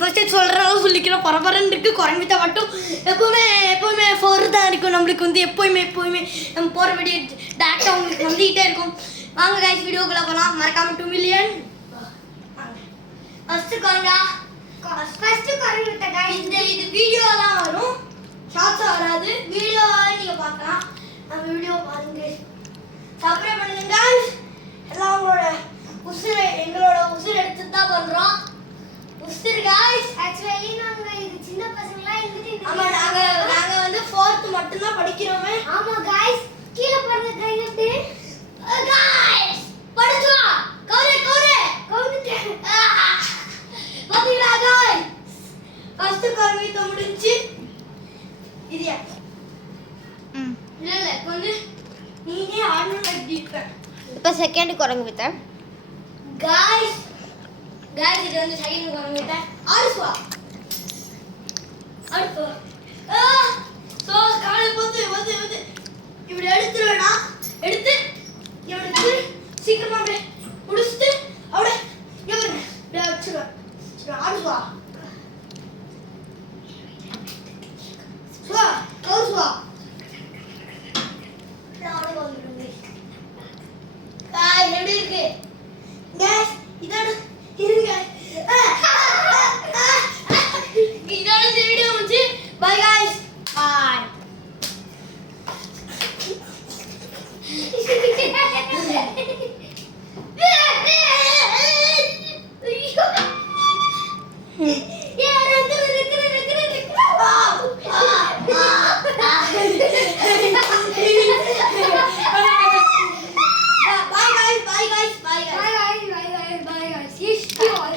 First சொல்கிறோம் சொல்லிக்கிறோம் பரபரன்னு இருக்குது. குறைஞ்சிட்ட மட்டும் எப்போவுமே ஃபோர் தான் இருக்கும். நம்மளுக்கு வந்து எப்போயுமே நம்ம போகிற வீடியோ டேரக்டாக உங்களுக்கு வந்துகிட்டே இருக்கும். வாங்க கைஸ் வீடியோக்குள்ளே போகலாம். மறக்காமல் 2 மில்லியன் ஃபஸ்ட்டு குறைஞ்சிட்ட கைஸ். இது வீடியோலாம் வரும், ஷார்ட்ஸாக வராது. வீடியோவாக நீங்கள் பார்க்கலாம். நம்ம வீடியோ பாருங்க, சப்ஸ்கிரைப் பண்ணுங்க கைஸ். எல்லாம் எங்களோட உசுரை எடுத்து தான் பண்ணுறோம். உசுர் கைஸ். ஆக்சுவலி நாங்கள் இது சின்ன பசங்களாம் இருந்துட்டு ஆமாம் நாங்கள் வந்து 4th மட்டும்தான் படிக்கிறோமே. ஆமாம் கைஸ், கீழே பாருங்க கையிட்டு கைஸ் படிச்சா கவுரே பாத்தீங்களா கைஸ். ஃபர்ஸ்ட் கர்மீத்த முடிஞ்சு இதுயா இல்ல வந்து நீனே ஆர்டர் பண்ணிட்ட. இப்போ செகண்ட் குரங்கு வித்த கைஸ் இது வந்து செகண்ட் குரங்கு வித்த. ஆடுவா சோ காலை வந்து இப்படி எடுத்துறடா. எடுத்து இவனுக்கு சீக்கிரமா அப்படியே முடிச்சிட்டு அப்படியே இவன் இப்படியே வச்சுருவேன். ஆடுவா கவுசுவா எப்படி இருக்கு கேஸ்? இதோட இருங்க, இதோட இந்த வீடியோ முடிஞ்சு. பை கைஸ், பாய். Bye guys.